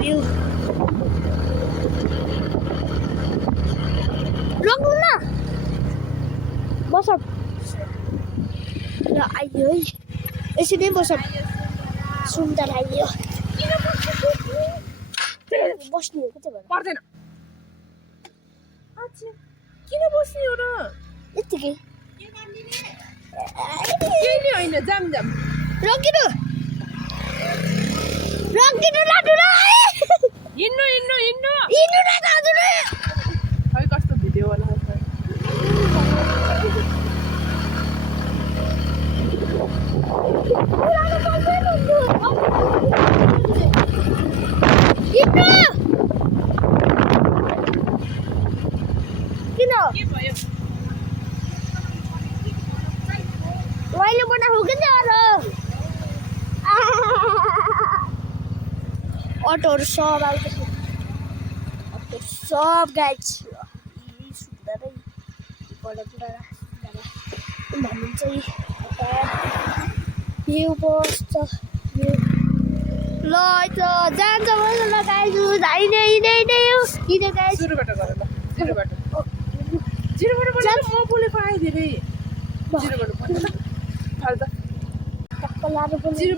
view. Look na. Bosok. Ya ayo. Sini bosok. Sundar ayo. बस्नु हो के पर्दैन अच्छा किन बस्ने हो र यतिकै केही होइन जाम जाम रोकिनु लाडु ल हिन्नु हिन्नु हिन्नु हिन्नु न दाजु रे है कस्तो भिडियो होला किन के भयो वाइले बनाएको के र अटोहरू सब आउँछ अटो सब गाइड सुन्दारै भन्नुहुन्छ भ्यू बस्छ ल जान्छ ल गाइजु हिँडे गाइज सुरुबाट गर ल जिरोबाट म बोलेको आए धेरै जिरोबाट भन्नु ल फाल्दा टक्क लानु पनि 0.5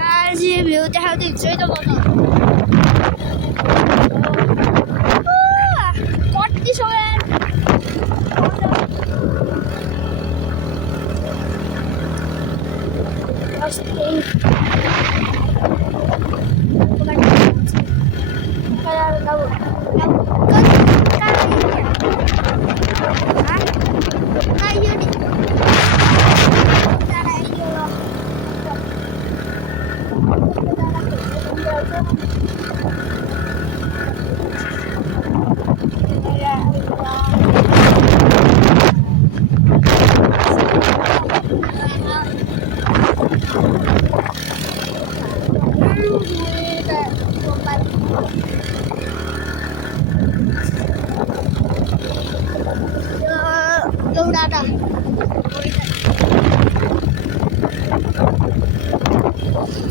Guys, view देखाउँदै हुन्छ है त कति समय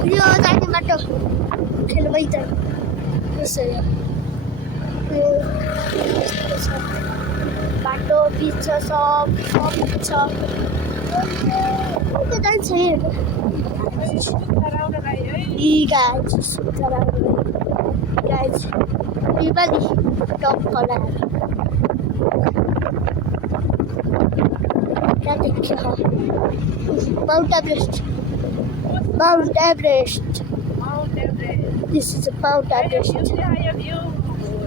यो जाने बाटो खेलबै त त्यसै बाटो बिच छ सब छ के जान्छ यी गाइज यो पनि टप कलर क्या देखियो Mount Everest. This is a Mount Everest.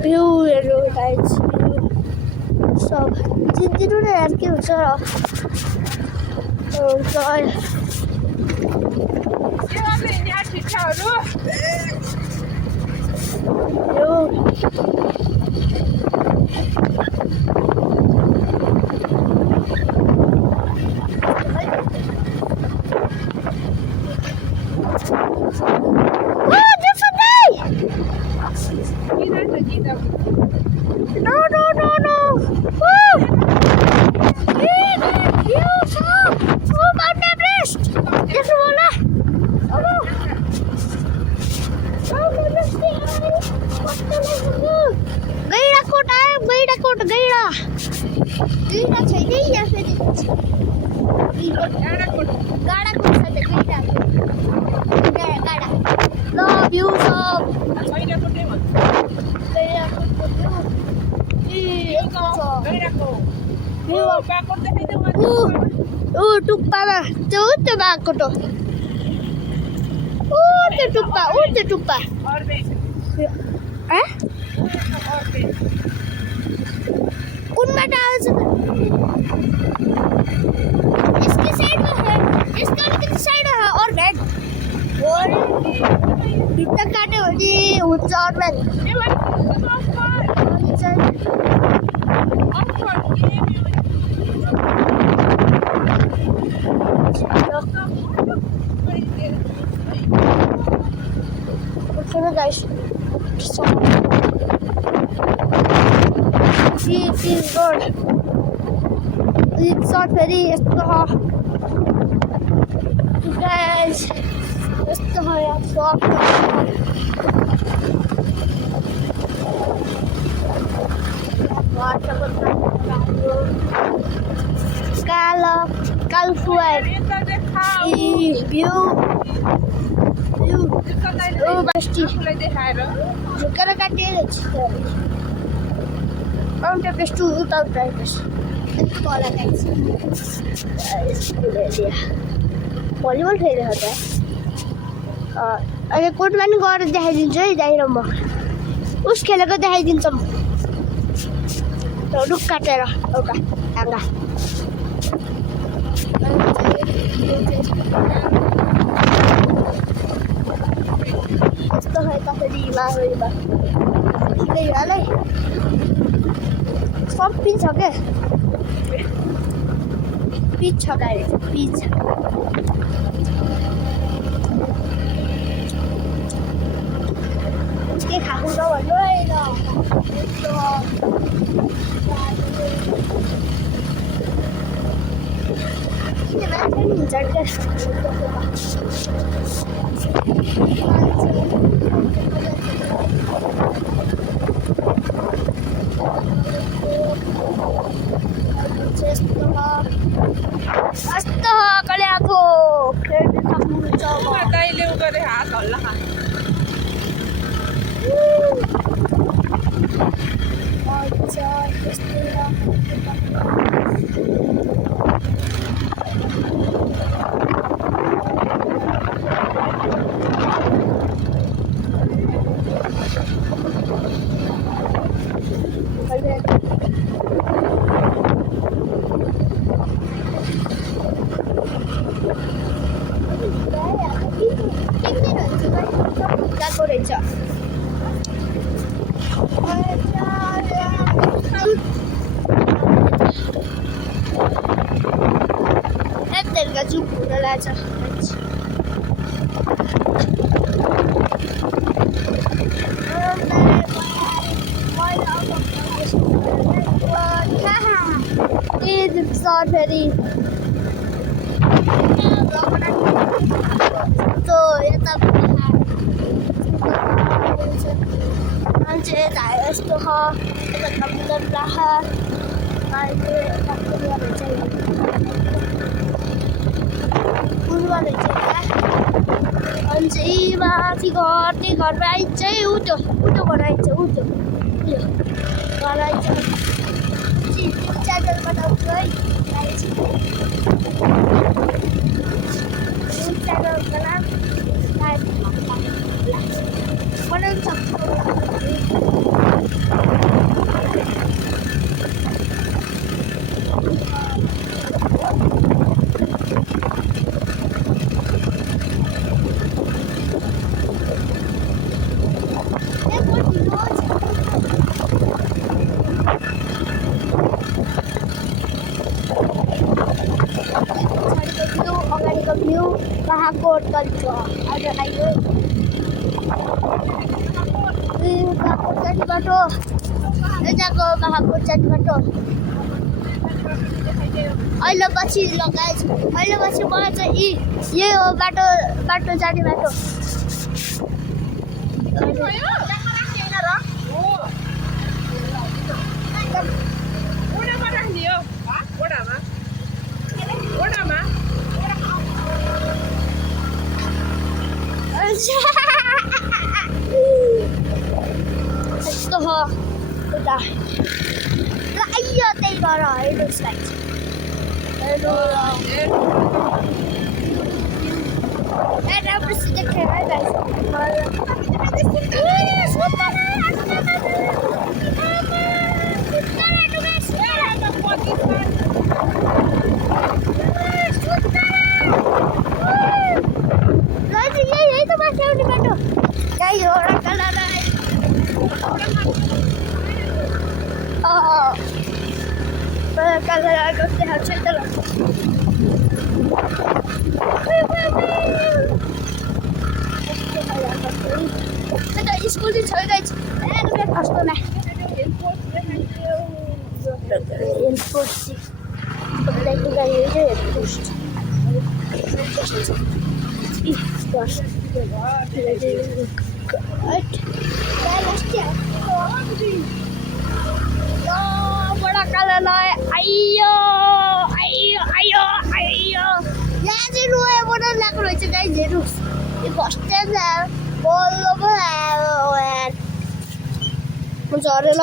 View guys. So, didn't know that cute so. Oh god. View बाको देखाइदेऊ ऊ टुप्पामा त्यो बाघको त्यो टुप्पा कुनबाट आउँछ यसको साइडमा है यसको अलिकति साइडमा है अर्भ्यान भित्र काट्यो भने हुन्छ अर्भ्यान guys, please God, it's not very guys, झुकेर काटिएर Mount Everest to without drivers volleyball खेलेको त अहिले कोर्टमा नि गएर देखाइदिन्छु है दाइर म उस खेलेको देखाइदिन्छ म रुख काटेर एउटा हाँगा यस्तो है कसरी हिमालयमा त्यही हिमालय सब पिच छ क्या पिच छ गाडी पिच के खाएको त भन्नु है कस्तो कले आएको दाइले उ गरे हात हल्ला गएको रहेछ एप्पलका जुप हुन लाग्छ फेरि यता मान्छे यता यस्तो छ यता कम्प्युटर राख मान्छे माथि घर त्यही घरमा आइन्छ है उठो घर आइन्छ उठो घर आइन्छ च्यानलबाट आउँछु है च्यानलको नाम बनाउनु सक्छु अगाडिको भ्यू महाकोट गरेको आज आइयो महाकोट जाने बाटो यताको महाकोट जाने बाटो अहिले पछि लगाएछ अहिले पछि मलाई चाहिँ यही हो बाटो जाने बाटो यस्तो हो उता ल आइयो त्यही भएर हेर्नु looks like. Hello. And I'm just the camera, guys. School चाहिँ छोइरहेको छु रुपियाँ खस्कोमा बडा कालालाई आइयो आइयो आइयो आइयो यहाँ चाहिँ रोएबाट लगाएको रहेछ गाइज हेर्नु यो बस स्ट्यान्ड बल्ल पो आयो यार हुन्छ अरे ल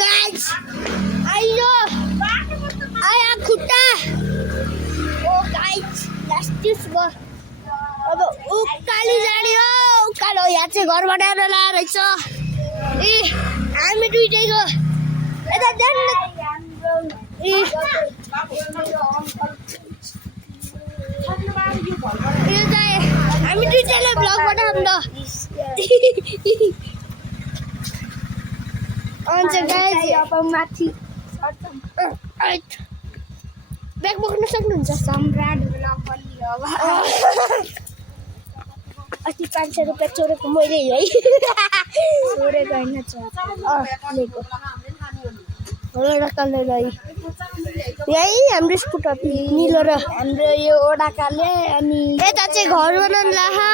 गाइज आइयो आया खुट्टा ओ गाइज लास्टिस भयो अब उकाली जाने हो उकालो यहाँ चाहिँ घर बनाएर ल्याएर रहेछ ए हामी दुइटैको यता जानु ए हामी दुइटैले भ्लग बनाऊँ न अन्त गाइज अब माथि ब्याग बोक्न सक्नुहुन्छ सम्राट भ्लग बनियो अब अस्ति 500 रुपियाँ चोरेको मैले है चोरेको होइन लिएको एउटा कलर यही हाम्रो स्कुटर निलो र हाम्रो यो ओडाकाले अनि यता चाहिँ घर बनाउनु लाहा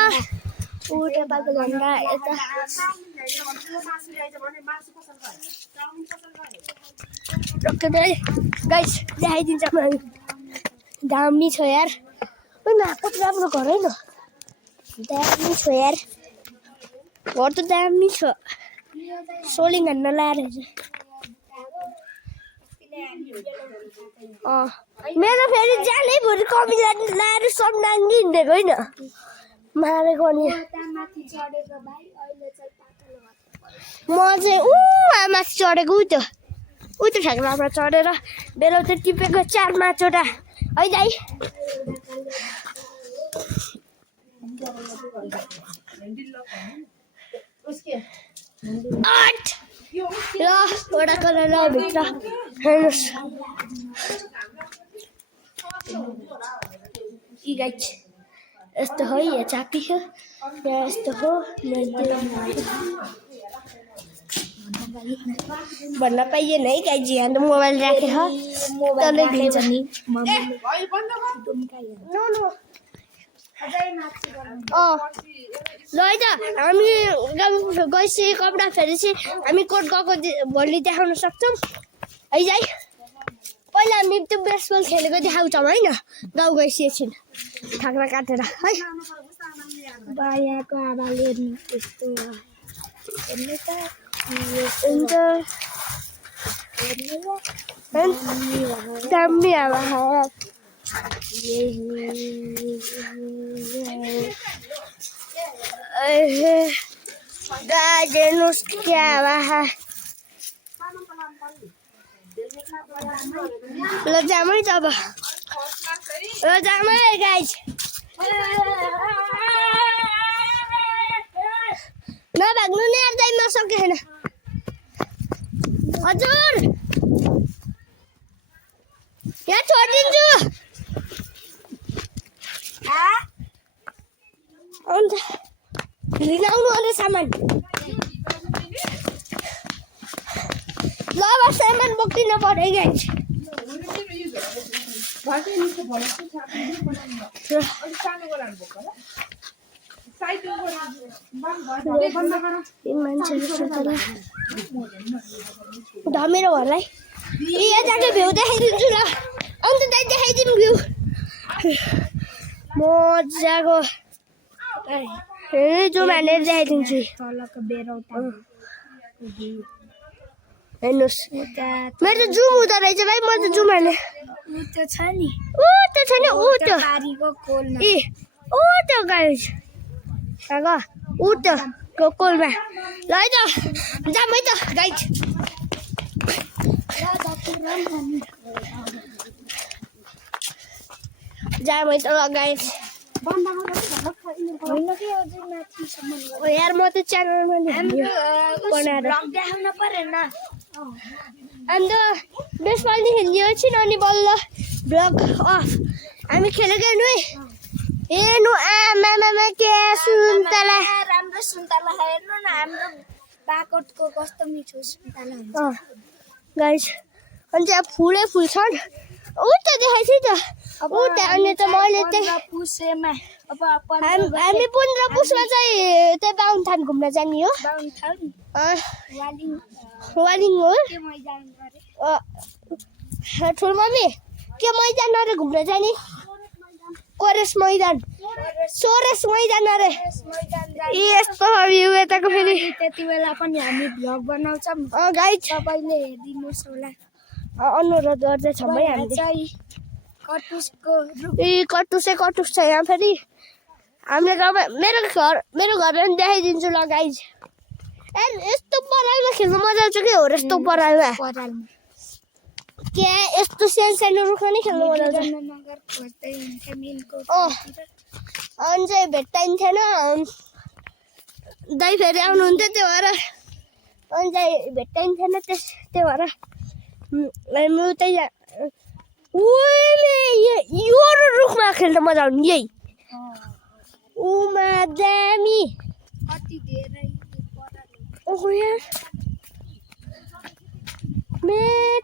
उता पाको झन्डा यता गाइस देखाइदिन्छ मैले दामी छ यार कति राम्रो घर होइन दामी छ यार घर त दामी छ सोलिङ हान्न लाएर मेरो फेरि जानै भरि कमिला लाएर सब नाङ्गी हिँडेको होइन मारेको नि म चाहिँ माथि चढेको उ त्यो ठ्याक्रामा चढेर बेला त टिपेको 4-5 वटा है दाइ ल वटा कलर ल भित्र हेर्नुहोस् यस्तो हो यहाँ चापी हो यहाँ यस्तो हो भन्न पाइएन है गाइज यहाँ त मोबाइल राखेर तलै दिन्छ नि ल है त हामी गएपछि कपडा फेरेपछि हामी कोट गएको भोलि देखाउन सक्छौँ है है पहिला हामी त्यो बेसबल खेलेको देखाउँछौँ होइन गाउँ गएपछि एकछिन ठाक्रा काटेर है बायाको आमाले त्यस्तो हेर्नु त दामी आमा हेर्नुहोस् क्या ल जामै त अब ल जामै गाइज नभाग्नु नि यार दाइमा सकेन हजुर यहाँ छोडिदिन्छु अन्त लिन आउनु अरे सामान ल अब सामान बोक्दिन पऱ्यो गाइज धमेरो घरलाई यताको भ्यू देखाइदिन्छु ल अन्त दाइ देखाइदिनु भ्यू मजाको जो भनेर देखाइदिन्छु हेर्नुहोस् मेरो त जुम हुँदो रहेछ भाइ म त जुम हाल्ने त्यो छ नि ऊ त्यो छैन ऊ त्यो बारीको कोलमा ए ऊ त्यो गाइस आगा ऊ त्यो कोलमा ल है त जाम है त गाइस जाम है त गाइस होइन कि अझै माथिसम्म ओ यार म त च्यानलमा बनाएर भ्लग देखाउन परेन अन्त बेसबलले खेल्ने एकछिन अनि बल्ल ब्लग अफ हामी खेलेको हेर्नु है हेर्नु आमामा के सुन्तला राम्रो सुन्तला हेर्नु न हाम्रो बाकटको कस्तो मिठो सुन्तला हुन्छ गाइस अनि चाहिँ फुलै फुल छन् उता देखाएको थिएँ त उता अनि त मैले त्यही पुसेमा अब हामी 15 पुसमा चाहिँ त्यही बाहुनथान घुम्न जाने हो वालिङ हो के मैदान गरे ठुलो मम्मी के मैदान अरे घुम्न जाने कोरेस मैदान सोरेस मैदान अरे यस्तो भ्यू यताको फेरि त्यति बेला पनि हामी भ्लग बनाउँछौँ गाइस तपाईँले हेरिदिनुहोस् होला अनुरोध गर्दैछौँ है हामीले चाहिँ कटुसको ए कटुस छ यहाँ फेरि हामीले गाउँमा मेरो घरमा पनि देखाइदिन्छु ल गाइस ए यस्तो परालमा खेल्नु मजा आउँछ के हो यस्तो परालमा परालमा के यस्तो सानो रुखमा नि खेल्नु मजा आउँछ नगर खोज्दै हिँड्थ्यो मिलको अनि चाहिँ भेट्टाइन्थेन दाइ फेरि आउनुहुन्थ्यो त्यो भएर अनि चाहिँ भेट्टाइन्थेन त्यो भएर हामी उतै यो रुखमा खेल्दा मजा आउने यही उमा दामी कति धेरै ओहो यार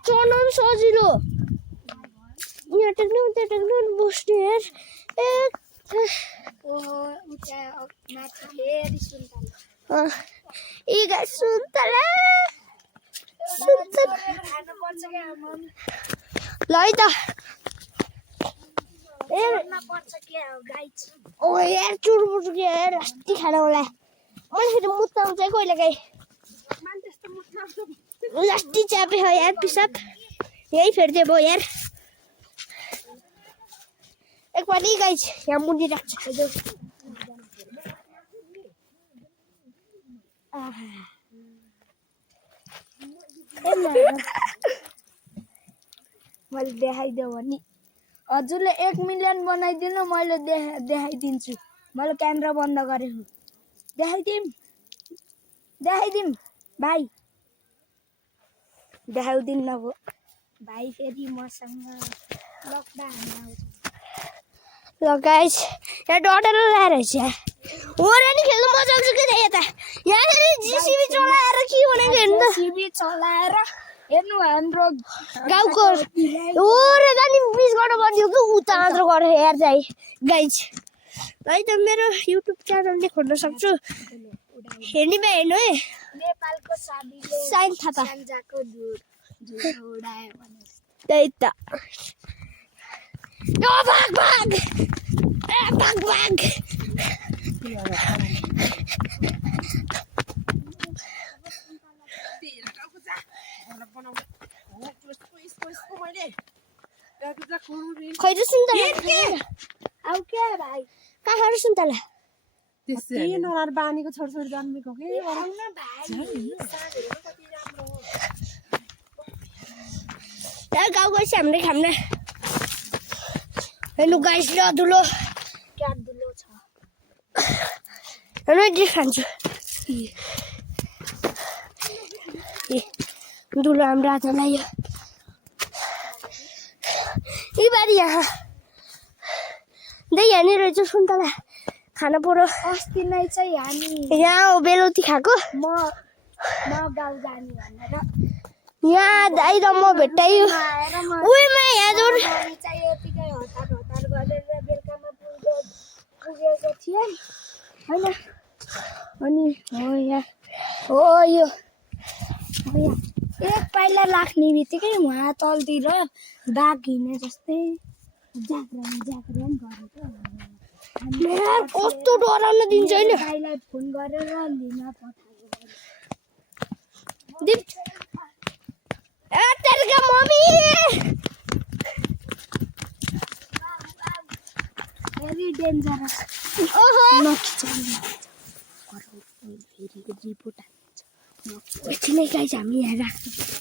चढ्न पनि सजिलो यहाँ टेक्नु बस्ने यार ओहो उता माथि फेरि सुन्तला ए गाइस सुन्तला खानुपर्छ क्या मम्मी ल है त ए पर्छ क्या गाई ओ यार चुरबुर के यार अस्ति खाना होला मैले फेरि मुत्ता आउँछ कहिले काहीँ अस्ति चापे हो यार पिसाब यही फेरि भयो यार एकपल्ट गाइस यहाँ मुनि राख्छ मैले देखाइदियो भने हजुरले 1 मिलियन बनाइदिनु मैले देखाइदिन्छु मैले क्यामेरा बन्द गरेको देखाइदिउँ भाइ देखाउदिन अब भाइ फेरि मसँग लकडाउन आउँछ ल गाइस यहाँ डटेर ल्याएर ओरे नि खेल्नु मजा आउँछ के यता यहाँ जिसिबी चलाएर के भनेको हेर्नु त जिसिबी चलाएर हेर्नु हाम्रो गाउँको ओरे जानी मिस गर्नु पर्ने हो कि उता मात्र गरेर हेर चाहिँ गाइस है त मेरो युट्युब च्यानलले खोल्न सक्छु हेर्ने भए हेर्नु है नेपालको साबीले साइन थापा सान्जाको झुट उडायो भने त्यही त ओ भाग ए भाग खै र सुन्तला आउ क्या भाइ कहाँ सुन्तला बानीको छोडछोड जन्मेको के गाउँ गएपछि हामीले खाना हेर्नु गाइस ल धुलो क्या दुलो छ हेर्नु खान्छु धुलो हाम्रो हातमा लाग्यो यी बारी यहाँ यहाँनिर रहेछ सुन्तला खाना पऱ्यो अस्ति नै चाहिँ हामी यहाँ हो बेलुकी खाएको म गाउँ जाने भनेर यहाँ दाइ र म भेट्टायो उहीमा यहाँ जोड चाहिँ यतिकै हतार गरेर बेलुकामा पुगेको थिएँ होइन अनि हो यहाँ हो यो एक पाइला लाग्ने बित्तिकै उहाँ तलतिर बाघ हिँडे जस्तै जागरण गरेको कस्तो डराउन दिन्छ होइन भाइलाई फोन गरेर लिन पठाएको ए तेरे मम्मी भेरी डेन्जरस ओहो फेरिको रिपोर्ट एकछिन है गाइस हामी यहाँ राख्छौँ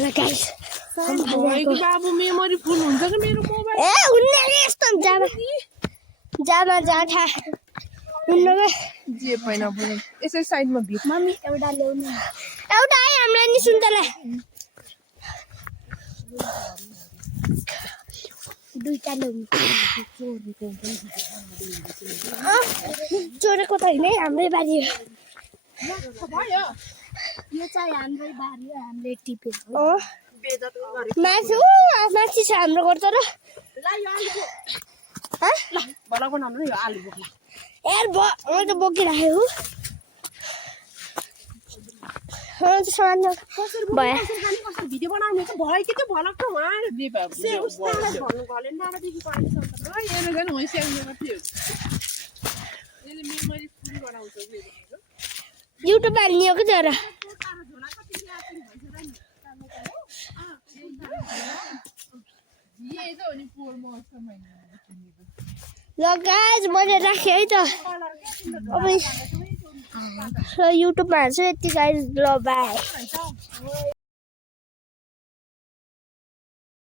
ल गाइस भएको बाबु मेमोरी फुल हुन्छ कि मेरो मोबाइल ए हुन्न नि यस्तो जामा जामा जाठा हुन्न के जे पैन बोले यसै साइडमा भिड मम्मी एउटा ल्याउनु एउटा है हामीलाई नि सुन्तला दुईटा ल्याउनु चोरेको त होइन है हाम्रै बारी हो भयो यो चाहिँ हाम्रै बारी हो हामीले टिपेको अँ मासु माथि छ हाम्रो घर तर बडा बनाउनु यो आलु बोक्ला यार मैले त बोकिराखेको भयो भिडियो बनाउने त भयो कि त्यो भलक त उहाँ युट्युब हाल्ने हो कि तर ल गाइस मैले राखेँ है त अब ल युट्युबमा हाल्छु यति गाइस ल बाई